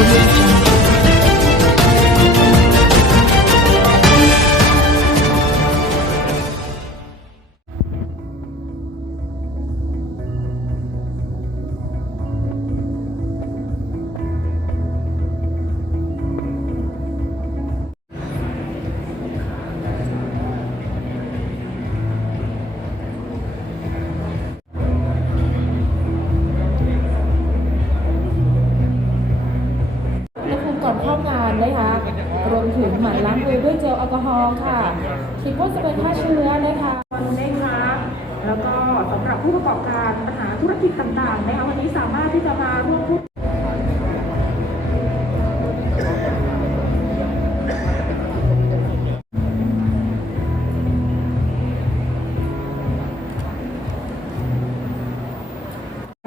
Audio อนเข้างานนะคะ รวมถึงหมั่นล้างมือด้วยเจลแอลกอฮอล์ค่ะคิดว่าจะเป็นฆ่าเชื้อนะคะนะคะแล้วก็สำหรับผู้ประกอบการปัญหาธุรกิจต่างๆนะคะวันนี้สามารถที่จะมาร่วมพูด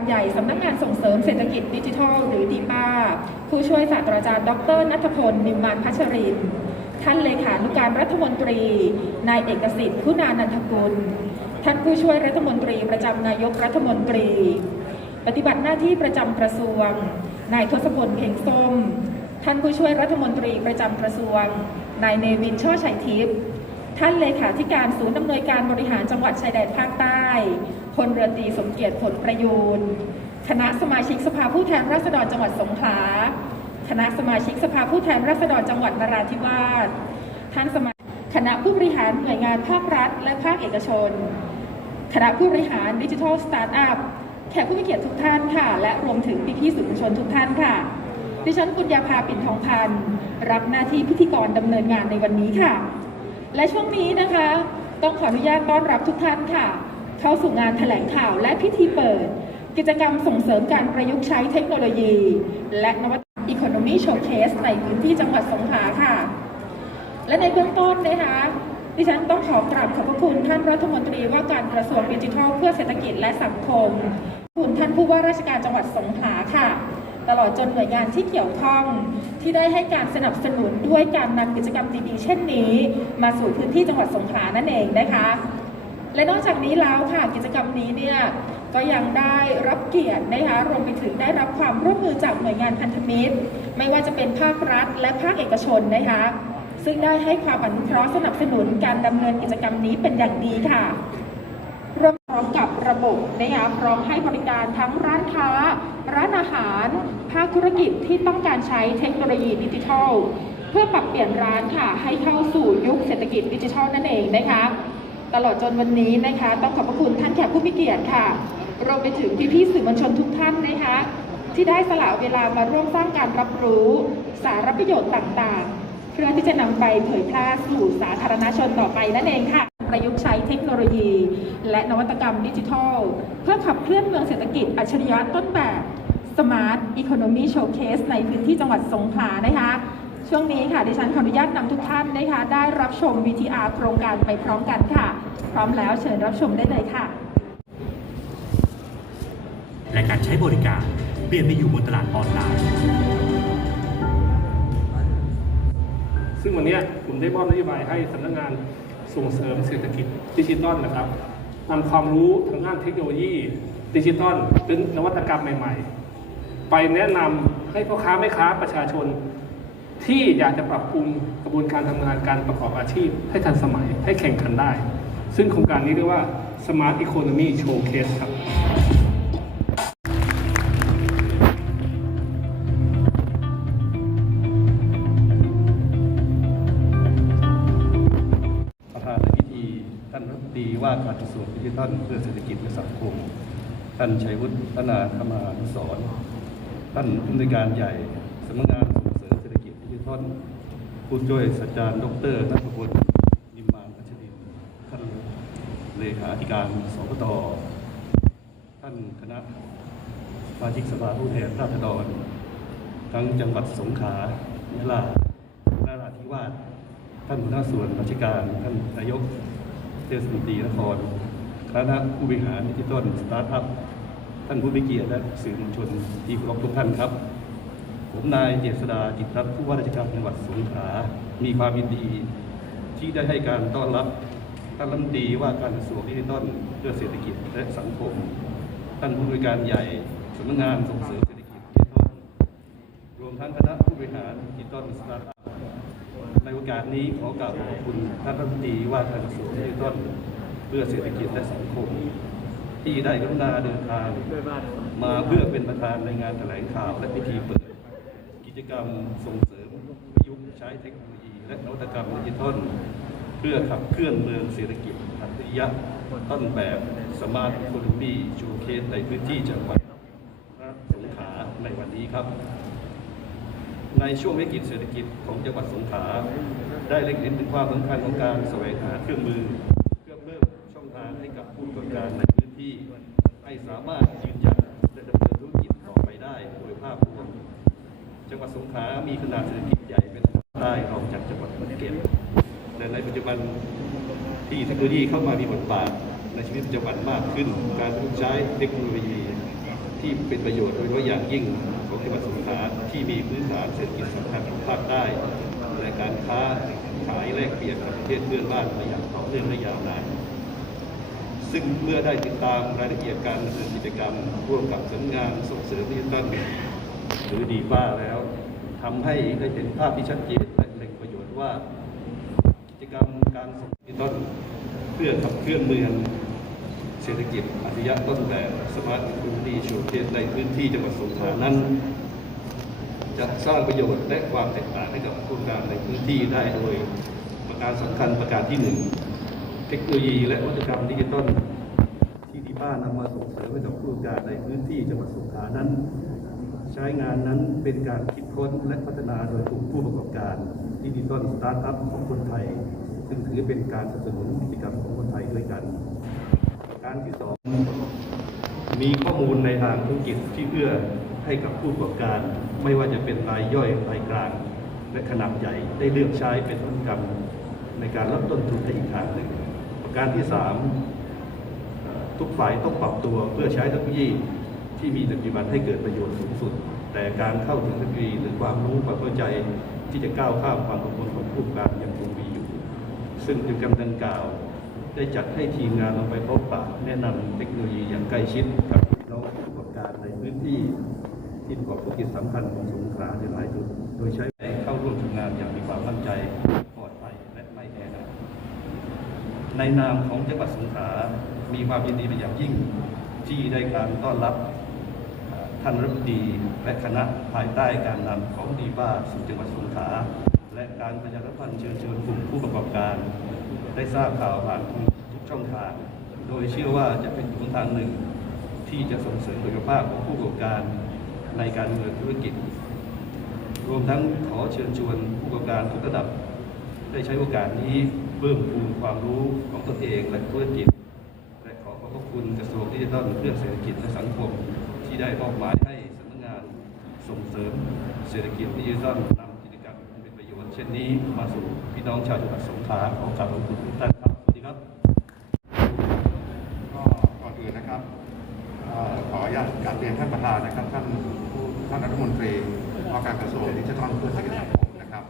ใหญ่สำนักงานส่งเสริมเศรษฐกิจดิจิทัล หรือดีป้า ผู้ช่วยศาสตราจารย์ ดรนัทพล นิมมานพัชริน ท่านเลขานุการรัฐมนตรี นายเอกสิทธิ์คุณานันทกุล ท่านผู้ช่วยรัฐมนตรีประจำนายกรัฐมนตรี ปฏิบัติหน้าที่ประจำกระทรวง นายทศพลเพ็งส้ม ท่านผู้ช่วยรัฐมนตรีประจำกระทรวง นายเนวินช่อชัยทิพย์ท่านเลขาธิการศูนย์อำนวยการบริหารจังหวัดชายแดนภาคใต้พลเรือตีสมเกียรติผลประยูน คณะสมาชิกสภาผู้แทนราษฎรจังหวัดสงขลา คณะสมาชิกสภาผู้แทนราษฎรจังหวัดนราธิวาส ท่านสมาคณะผู้บริหารหน่วยงานภาครัฐ และภาคเอกชน คณะผู้บริหารดิจิทัลสตาร์ทอัพ แขกผู้มีเกียรติทุกท่านค่ะ และรวมถึงพี่ๆสื่อมวลชนทุกท่านค่ะ ดิฉันกุญญาภาปิ่นทองพันธ์รับหน้าที่พิธีกรดำเนินงานในวันนี้ค่ะ และช่วงนี้นะคะ ต้องขออนุญาตต้อนรับทุกท่านค่ะ เข้าสู่งานแถลงข่าวและพิธีเปิด กิจกรรมส่งเสริมการประยุกต์ใช้เทคโนโลยี และนวัตกรรม Economy Showcase ในพื้นที่จังหวัดสงขลาค่ะ และในเบื้องต้นนะคะดิฉันต้องขอกราบขอบพระคุณท่านรัฐมนตรีว่าการกระทรวงดิจิทัลเพื่อเศรษฐกิจและสังคม คุณท่านผู้ว่าราชการจังหวัดสงขลาค่ะ ตลอดจนหน่วยงานที่เกี่ยวข้อง ที่ได้ให้การสนับสนุนด้วยการนำกิจกรรมดีๆ เช่นนี้ มาสู่พื้นที่จังหวัดสงขลานั่นเองนะคะ และนอกจากนี้แล้วค่ะกิจกรรมนี้เนี่ย ก็ยังได้รับเกียรตินะคะรวมไปถึงได้รับความร่วมมือจากหน่วยงานพันธมิตร ไม่ว่าจะเป็นภาครัฐ และภาคเอกชนนะคะ ซึ่งได้ให้ความอนุเคราะห์สนับสนุนการดำเนินกิจกรรมนี้เป็นอย่างดีค่ะร่วมพร้อมกับระบบนะคะพร้อมให้บริการทั้งร้านค้า ร้านอาหาร ภาคธุรกิจที่ต้องการใช้เทคโนโลยีดิจิทัล เพื่อปรับเปลี่ยนร้านค่ะ ให้เข้าสู่ยุคเศรษฐกิจดิจิทัลนั่นเองนะคะ ตลอดจนวันนี้นะคะ ต้องขอบพระคุณท่านแขกผู้มีเกียรติค่ะ รวมไปถึงพี่ๆสื่อมวลชนทุกท่านนะคะ ที่ได้สละเวลามาร่วมสร้างการรับรู้สารประโยชน์ต่างๆ เพื่อที่จะนำไปเผยแพร่สู่สาธารณชนต่อไปนั่นเองค่ะ ประยุกต์ใช้เทคโนโลยี และนวัตกรรมดิจิทัล เพื่อขับเคลื่อนเมืองเศรษฐกิจอัจฉริยะต้นแบบ Smart Economy Showcase ในพื้นที่จังหวัดสงขลานะคะช่วงนี้ค่ะ ดิฉันขออนุญาตนำทุกท่านนะคะ ได้รับชม VTR โครงการไปพร้อมกันค่ะ พร้อมแล้วเชิญรับชมได้เลยค่ะ และการใช้บริการ เปลี่ยนไปอยู่บนตลาดออนไลน์ ซึ่งวันนี้ผมได้มอบนโยบายให้สำนักงานส่งเสริมเศรษฐกิจดิจิทัลนะครับนำความรู้ทางด้านเทคโนโลยีดิจิทัลหรือนวัตกรรมใหม่ ๆ ไปแนะนำให้พ่อค้าแม่ค้าประชาชนที่อยากจะปรับปรุงกระบวนการทำงานการประกอบอาชีพ ให้ทันสมัยให้แข่งขันได้ ซึ่งโครงการนี้เรียกว่า Smart Economy Showcase ครับ ว่าการกระทรวงดิจิทัลเพื่อเศรษฐกิจและสังคม ท่านชัยวุฒิธนาคมานุสรณ์ท่านผู้อำนวยการใหญ่สำนักงานส่งเสริมเศรษฐกิจดิจิทัลผู้ช่วยศาสตราจารย์ดรนัทพลนิมมานพัชรินท่านเลขาธิการสปตท่านคณะสมาชิกสภาผู้แทนราษฎรทั้งจังหวัดสงขลายะลานราธิวาสท่านหัวหน้าส่วนราชการ ท่านนายก ทศมนตรีนครคณะผู้บริหารดิจิทัลสตาร์ทอัพท่านผู้มีเกียรติและสื่อมวลชนที่เคารพทุกท่านครับ ผมนายเจษดาจิตรัตน์ผู้ว่าราชการจังหวัดสงขลา มีความยินดี ที่ได้ให้การต้อนรับท่านรัฐมนตรีว่าการกระทรวงดิจิทัลเพื่อเศรษฐกิจและสังคม ท่านผู้บริการใหญ่สำนักงานส่งเสริมเศรษฐกิจดิจิทัลรรวมทั้งคณะผู้บริหารดิจิตอลสตาร์ทอัพ ในโอกาสนี้ขอกราบขอบคุณท่านรัฐมนตรีว่าการกระทรวงดิจิทัลเพื่อเศรษฐกิจและสังคม ที่ได้กรุณาเดินทางมาเพื่อเป็นประธานในงานแถลงข่าวและพิธีเปิด กิจกรรมส่งเสริมประยุกต์ใช้เทคโนโลยี และนวัตกรรมดิจิทัลเพื่อขับเคลื่อนเมืองเศรษฐกิจอัจฉริยะต้นแบบสมาร์ทอีโคโนมีชูเคสในพื้นที่จังหวัดสงขลาในวันนี้ครับ ในช่วงวิกฤตเศรษฐกิจของจังหวัดสงขลาได้เล็งเห็นถึงความสำคัญของการแสวงหาเครื่องมือ เพื่อเพิ่มช่องทางให้กับผู้ประกอบการในพื้นที่ให้สามารถยืนหยัดและดำเนินธุรกิจต่อไปได้โดยภาพรวม จังหวัดสงขลามีขนาดเศรษฐกิจใหญ่เป็นใต้รองจากจังหวัดภูเก็ตแต่ในปัจจุบันที่เทคโนโลยีเข้ามามีบทบาทในชีวิตประจำวันมากขึ้น การใช้เทคโนโลยี ที่เป็นประโยชน์โดยเฉพาะอย่างยิ่งของจังหวัดสงขลาที่มีพื้นฐานเศรษฐกิจสำคัญของภาคใต้และการค้าขายแลกเปลี่ยนกับประเทศเพื่อนบ้านมาอย่างต่อเนื่องและยาวนานซึ่งเมื่อได้ติดตามรายละเอียดการดำเนินกิจกรรมร่วมกับสำนักงานส่งเสริมดิจิทัลหรือดีบ้าแล้วทำให้ได้เห็นภาพที่ชัดเจนและเล็งประโยชน์ว่า กิจกรรมการส่งดิจิทัลเพื่อขับเคลื่อนเมือง เศรษฐกิจอาชญะต้นแบบสมาร์ทอินดีชูเทสในพื้นที่จังหวัดสงขลานั้น จะสร้างประโยชน์และความแตกต่างให้กับผู้ประการในพื้นที่ได้โดยประการสำคัญประการที่หนึ่งเทคโนโลยีและวัตกรรมดิจิทัลที่ดีบ้านนำมาส่งเสริมให้กับผู้ประการในพื้นที่จังหวัดสงขลานั้น ใช้งานนั้นเป็นการคิดค้นและพัฒนาโดยกลุ่มผู้ประกอบการดิจิทัลสตาร์ทอัพของคนไทย ซึ่งถือเป็นการสนับสนุนกิจกรรมของคนไทยด้วยกันารที่สองมีข้อมูลในทางธุรกิจที่เอื้อให้กับผู้ประกอบการ ไม่ว่าจะเป็นรายย่อยรายกลาง และขนาดใหญ่ได้เลือกใช้เป็นนวัตกรรมในการลดต้นทุนได้อีกทางหนึ่งประการที่สามทุกฝ่ายต้องปรับตัวเพื่อใช้เทคโนโลยีที่มีปัจจุบันให้เกิดประโยชน์สูงสุด แต่การเข้าถึงเทคโนโลยีหรือความรู้ความเข้าใจที่จะก้าวข้ามความกังวลของผู้ประกอบการยังคงมีอยู่ ซึ่งกิจกรรมดังกล่าว ได้จัดให้ทีมงานลงไปพบปะแนะนำเทคโนโลยีอย่างใกล้ชิดกับพี่น้องผู้ประกอบการในพื้นที่ที่ประกอบธุรกิจสำคัญของสงขลาในหลายจุด โดยใช้เข้าร่วมทำงานอย่างมีความมั่นใจปลอดภัยและไม่แออัดในนามของจังหวัดสงขลา มีความยินดีเป็นอย่างยิ่งที่ได้การต้อนรับท่านรัฐมนตรีและคณะภายใต้การนำของดีบ้าสู่จังหวัดสงขลาและการประชาสัมพันธ์เชิญชวนกลุ่มผู้ประกอบการ ได้ทราบข่าวผ่านทุกช่องทาง โดยเชื่อว่าจะเป็นหนทางหนึ่ง ที่จะส่งเสริมศักยภาพของผู้ประกอบการในการดำเนินธุรกิจ รวมทั้งขอเชิญชวนผู้ประกอบการทุกระดับ ได้ใช้โอกาสนี้เพิ่มพูนความรู้ของตนเองและธุรกิจ และขอขอบพระคุณกระทรวงดิจิทัลเพื่อเศรษฐกิจและสังคม ที่ได้มอบหมายให้สำนักงานส่งเสริมเศรษฐกิจดิจิทัลนำกิจกรรมที่ เช่นนี้มาสู่พี่น้องชาวจังหวัดสงขลาขอกราบขอบคุณทุกท่านครับสวัสดีครับก็ก่อนอื่นนะครับอขออนุญาตกราบเรียนท่านประธานนะครับ ท่านผู้ท่านรัฐมนตรีว่าการกระทรวงดิจิทัลเพื่อเศรษฐกิจสังคมนะครับ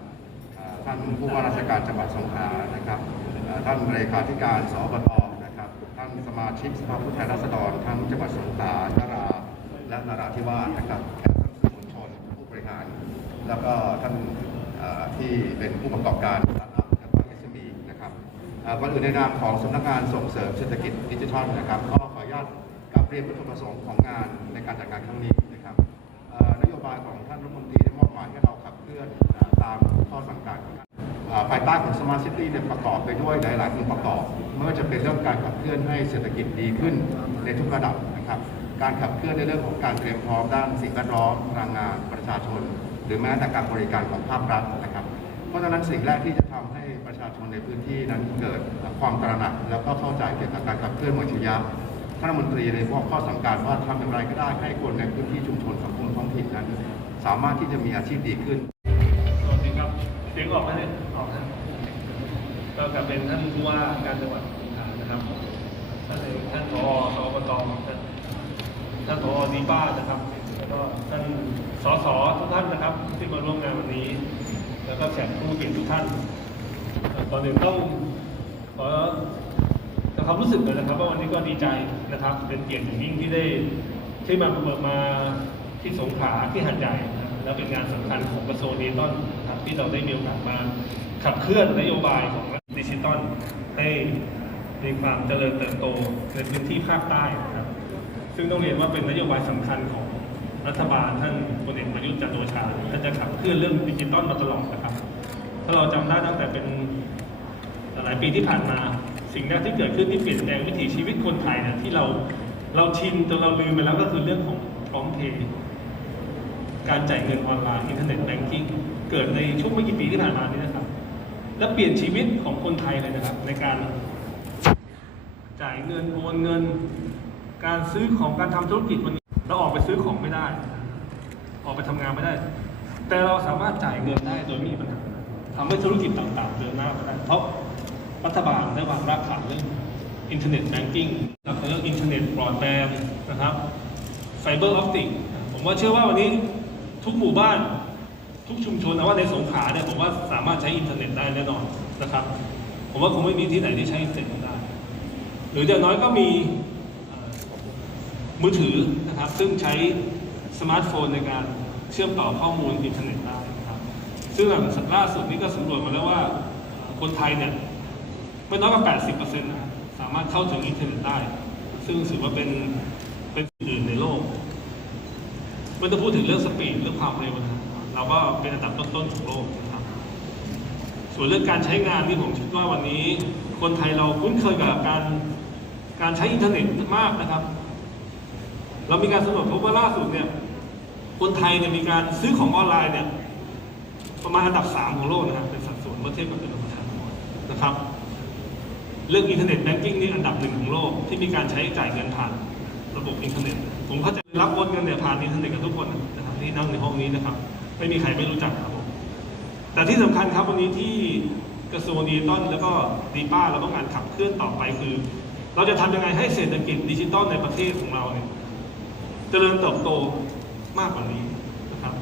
ท่านผู้ว่าราชการจังหวัดสงขลานะครับท่านเลขาธิการสบตนะครับ ท่านสมาชิกสภาผู้แทนราษฎรทั้งจังหวัดสงขลานราและนราธิวาสนะครับแขกผู้มวลชนผู้บริหาร แล้วก็ท่าน ที่เป็นผู้ประกอบการสตาร์ทอัพและก็ SME นะครับเอ่อก่อนอื่นในนามของสำนักงานส่งเสริมเศรษฐกิจดิจิทัลนะครับก็ขออนุญาตกราบเรียนวัตถุประสงค์ของงานในการจัดงานครั้งนี้นะครับนโยบายของท่านรัฐมนตรีได้มอบหมายให้เราขับเคลื่อนตามข้อสั่งการของท่านภายใต้ของ Smart City เนี่ยประกอบไปด้วยหลายๆองค์ประกอบไม่ว่าจะเป็นเรื่องการขับเคลื่อนให้เศรษฐกิจดีขึ้นในทุกระดับนะครับ การขับเคลื่อนในเรื่องของการเตรียมพร้อมด้านสิ่งแวดล้อมพลังงานประชาชน หรือแม้แต่การบริการของภาครัฐนะครับ เพราะฉะนั้นสิ่งแรกที่จะทำให้ประชาชนในพื้นที่นั้นเกิดความตระหนัก แล้วก็เข้าใจเกี่ยวกับการขับเคลื่อนมวลชยะท่านรัฐมนตรีเลยมอบข้อสั่งการว่าทำอย่างไรก็ได้ให้คนในพื้นที่ชุมชนสังคมท้องถิ่นนั้น สามารถที่จะมีอาชีพดีขึ้นสวัสดีครับเสียงออกไหมเนี่ยออกนะก็กลับเป็นท่านผู้ว่าการจังหวัดสงขลานะครับท่านเองท่านผอสอบตท่านท่านผอดีป้านะครับ ก็ท่านสสทุกท่านนะครับที่มาร่วมงานวันนี้ แล้วก็แขกผู้เกียรติทุกท่านเอ่อก่อนอื่นต้องขอแต่ความรู้สึกเลยนะครับว่าวันนี้ก็ดีใจนะครับเป็นเกียรติอย่างยิ่งที่ได้ที่มาเบิกมาที่สงขลาที่หัดใหญ่นะและเป็นงานสำคัญของกระทรวงดิจิทัลครับที่เราได้มีโอกาสมาขับเคลื่อนนโยบายของดิจิทัลให้มีความเจริญเติบโตในพื้นที่ภาคใต้นะครับซึ่งต้องเรียนว่าเป็นนโยบายสำคัญของ รัฐบาลท่านพลเอกประยุทธ์จันทร์โอชาท่านจะขับเคลื่อนเรื่องดิจิทัลมาตลอดนะครับ ถ้าเราจำได้ตั้งแต่เป็นหลายปีที่ผ่านมาสิ่งแรกที่เกิดขึ้นที่เปลี่ยนแปลงวิถีชีวิตคนไทยเนี่ยที่เราเราชินจนเราลืมไปแล้วก็คือเรื่องของพร้อมเพย์การจ่ายเงินออนไลน์อินเทอร์เน็ตแบงกิ้งเกิดในช่วงไม่กี่ปีที่ผ่านมานี้นะครับ และเปลี่ยนชีวิตของคนไทยเลยนะครับ ในการจ่ายเงินโอนเงิน การซื้อของการทำธุรกิจวันนี้ เราออกไปซื้อของไม่ได้ ออกไปทำงานไม่ได้ แต่เราสามารถจ่ายเงินได้โดยไม่มีปัญหาทำให้ธุรกิจต่างๆเดินหน้าไปได้เพราะรัฐบาลได้วางรากฐานเรื่องอินเทอร์เน็ตแบงกิ้งแล้วก็เรื่องอินเทอร์เน็ตบรอดแบนด์นะครับไฟเบอร์ออปติกผมว่าเชื่อว่าวันนี้ทุกหมู่บ้านทุกชุมชนนะว่าในสงขลาเนี่ยผมว่าสามารถใช้อินเทอร์เน็ตได้แน่นอนนะครับ ผมว่าคงไม่มีที่ไหนที่ใช้อินเทอร์เน็ตไม่ได้ หรืออย่างน้อยก็มีมือถือ นะครับ ซึ่งใช้สมาร์ทโฟนในการเชื่อมต่อข้อมูลอินเทอร์เน็ตได้นะครับ ซึ่งล่าสุดนี้ก็สำรวจมาแล้วว่าคนไทยเนี่ยไม่น้อยกว่า 80%นะสามารถเข้าถึงอินเทอร์เน็ตได้ ซึ่งถือว่าเป็นเป็นอื่นในโลกไม่ต้องพูดถึงเรื่องสปีดเรื่องความเร็วนะครับเราก็เป็นอันดับต้นๆของโลกนะครับ ส่วนเรื่องการใช้งานที่ผมคิดว่าวันนี้ คนไทยเราคุ้นเคยกับการการใช้อินเทอร์เน็ตมากนะครับ เรามีการสำรวจพบว่าล่าสุดเนี่ยคนไทยเนี่ยมีการซื้อของออนไลน์เนี่ยประมาณอันดับสามของโลกนะครับเป็นสัดส่วนเมื่อเทียบกับจำนวนประชากรนะครับ เรื่องอินเทอร์เน็ตแบงกิ้งนี่อันดับหนึ่งของโลกที่มีการใช้จ่ายเงินผ่านระบบอินเทอร์เน็ต ผมเข้าใจรับโอนเงินเนี่ยผ่านอินเทอร์เน็ตกันทุกคนนะครับที่นั่งในห้องนี้นะครับ ไม่มีใครไม่รู้จักครับผมแต่ที่สำคัญครับวันนี้ที่กระทรวงดิจิตอลแล้วก็ดีป้าเราต้องการขับเคลื่อนต่อไปคือ เราจะทำยังไงให้เศรษฐกิจดิจิตอลในประเทศของเราเนี่ย เจริญเติบโตมากกว่านี้นะครับ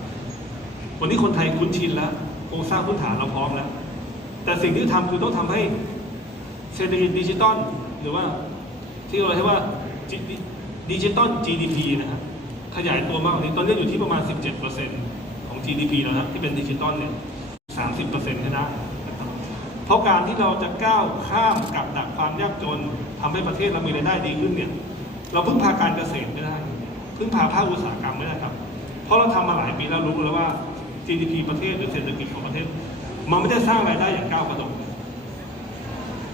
วันนี้คนไทยคุ้นชินแล้วโครงสร้างพื้นฐานเราพร้อมแล้ว แต่สิ่งที่ทำคือต้องทำให้เศรษฐกิจดิจิตอลหรือว่าที่เราเรียกว่าดิจิตอล GDP นะครับขยายตัวมากกว่านี้ตอนนี้อยู่ที่ประมาณ 17%ของ GDP แล้วนะที่เป็นดิจิตอลเนี่ย 30%ให้ได้นะครับเพราะการที่เราจะก้าวข้ามกับดักความยากจนทำให้ประเทศเรามีรายได้ดีขึ้นเนี่ย เราพึ่งพาการเกษตรไม่ได้ พึ่งพาภาคอุตสาหกรรมไม่ได้ครับ เพราะเราทำมาหลายปีแล้วรู้แล้วว่า GDP ประเทศหรือเศรษฐกิจของประเทศ มันไม่ได้สร้างรายได้อย่างก้าวกระโดด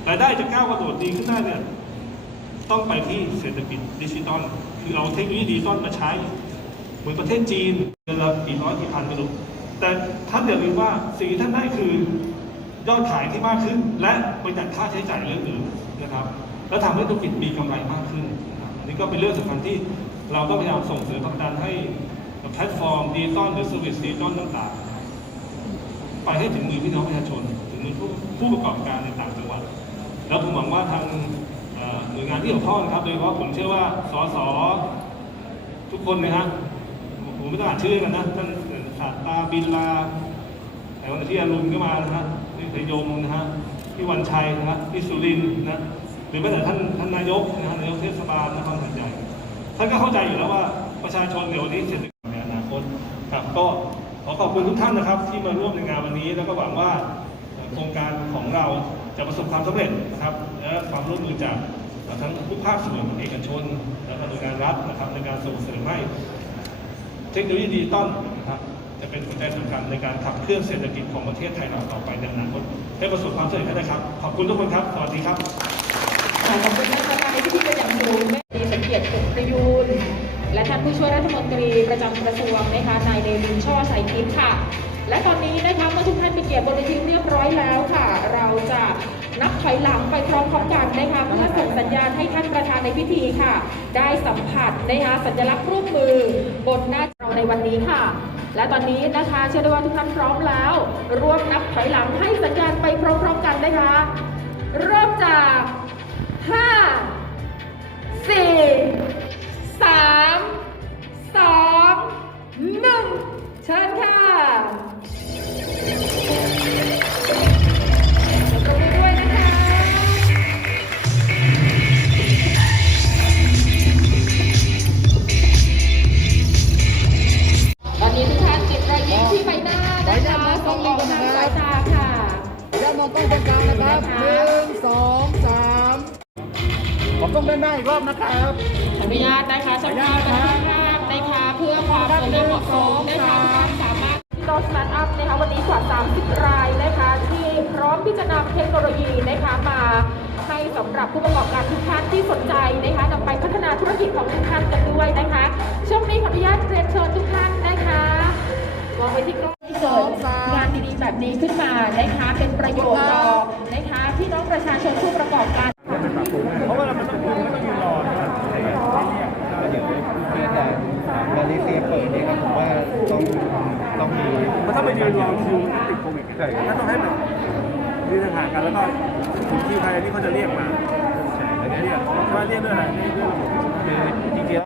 รายได้จะก้าวกระโดดดีขึ้นได้เนี่ยต้องไปที่เศรษฐกิจดิจิตอลคือเอาเทคโนโลยีดิจิตอลมาใช้ เหมือนประเทศจีนเดือนละกี่ร้อยกี่พันไม่รู้แต่ท่านอย่าลืมว่าสิ่งที่ท่านได้คือยอดขายที่มากขึ้น และประหยัดค่าใช้จ่ายเรื่องอื่นนะครับ และทำให้ธุรกิจมีกำไรมากขึ้นอันนี้ก็เป็นเรื่องสำคัญที่ เราต้องพยายามส่งเสริมผลักดันให้แพลตฟอร์มดิจิตอลหรือเซอร์วิสดิจิตอลต่างๆ ไปให้ถึงมือพี่น้องประชาชน ถึงมือผู้ผู้ประกอบการในต่างจังหวัด แล้วผมหวังว่าทางหน่วยงานที่เกี่ยวข้องนะครับ โดยเฉพาะผมเชื่อว่าสสทุกคนนะฮะผมไม่ต้องอ่านชื่อกันนะท่านศาสตราบินลาแต่วันที่อรุณก็มานะฮะพี่พยมนะฮะพี่วันชัยนะฮะพี่สุรินนะหรือแม้แต่ท่านท่านนายกนะฮะนายกเทศบาลนครหัดใหญ่ ท่านก็เข้าใจอยู่แล้วว่าประชาชนเดี๋ยวนี้เศรษฐกิจในอนาคตครับก็ขอขอบคุณทุกท่านนะครับที่มาร่วมในงานวันนี้แล้วก็หวังว่าโครงการของเราจะประสบความสำเร็จนะครับและความร่วมมือจากทั้งทุกภาคส่วนเอกชน และหน่วยงานรัฐนะครับในการส่งเสริมให้เทคโนโลยีดิจิตอลนะครับจะเป็นหัวใจสำคัญในการขับเคลื่อนเศรษฐกิจของประเทศไทยเราต่อไปในอนาคตให้ประสบความสำเร็จให้ได้ครับ ขอบคุณทุกคนครับ สวัสดีครับขอบคุณท่านประธานในพิธีเป็นอย่างสูง ท่านผู้ช่วยรัฐมนตรีประจำกระทรวงนะคะนายเดวินช่อใส่ทิพย์ค่ะ และตอนนี้นะคะเมื่อทุกท่านมีเกียรติบนเวทีเรียบร้อยแล้วค่ะ เราจะนับถอยหลังไปพร้อมๆกันนะคะเพื่อส่งสัญญาณให้ท่านประธานในพิธีค่ะ ได้สัมผัสนะคะสัญลักษณ์รูปมือบนหน้าจอในวันนี้ค่ะ และตอนนี้นะคะเชื่อได้ว่าทุกท่านพร้อมแล้ว ร่วมนับถอยหลังให้สัญญาณไปพร้อมๆกันนะคะเริ่มจากห้า สามสองหนึ่งเชิญค่ะตอนอนี้ทุกท่านเก็บรอยยิ้ที่ใบหน้านะคะส่งยิ้มทางสาตาค่ะ แล้งกล้องตรงกลางนะครับหนึ่งสองสามผมต้องเล่นหน้าอีกรอบนะครับ อนุญาตนะคะช่างภาพบันทึกภาพนะคะเพื่อความสวยงามเหมาะสมนะคะสามารถที่โตสตาร์ทอัพนะคะวันนี้กว่า 30 รายนะคะที่พร้อมที่จะนำเทคโนโลยีนะคะมาให้สำหรับผู้ประกอบการทุกท่านที่สนใจนะคะนำไปพัฒนาธุรกิจของทุกท่านกันด้วยนะคะช่วงนี้ขออนุญาตเรียนเชิญทุกท่านนะคะมองไปที่กล้องที่เกิดงานดีๆแบบนี้ขึ้นมานะคะเป็นประโยชน์ต่อนะคะพี่น้องประชาชนผู้ประกอบการ เพราะว่ามันต้องมันต้องยืนรอนะครับ แต่มาเลเซียเปิดเนี่ยครับผมว่าต้องต้องมี มันต้องไป ยืนรอคิวติดโควิดกันถ้าต้องให้แบบยืนห่างกันแล้วก็ถึงที่ใครที่เขาจะเรียกมาเรียกว่าเรียกด้วยอะไรเรียกด้วยระบบ คือจริงๆ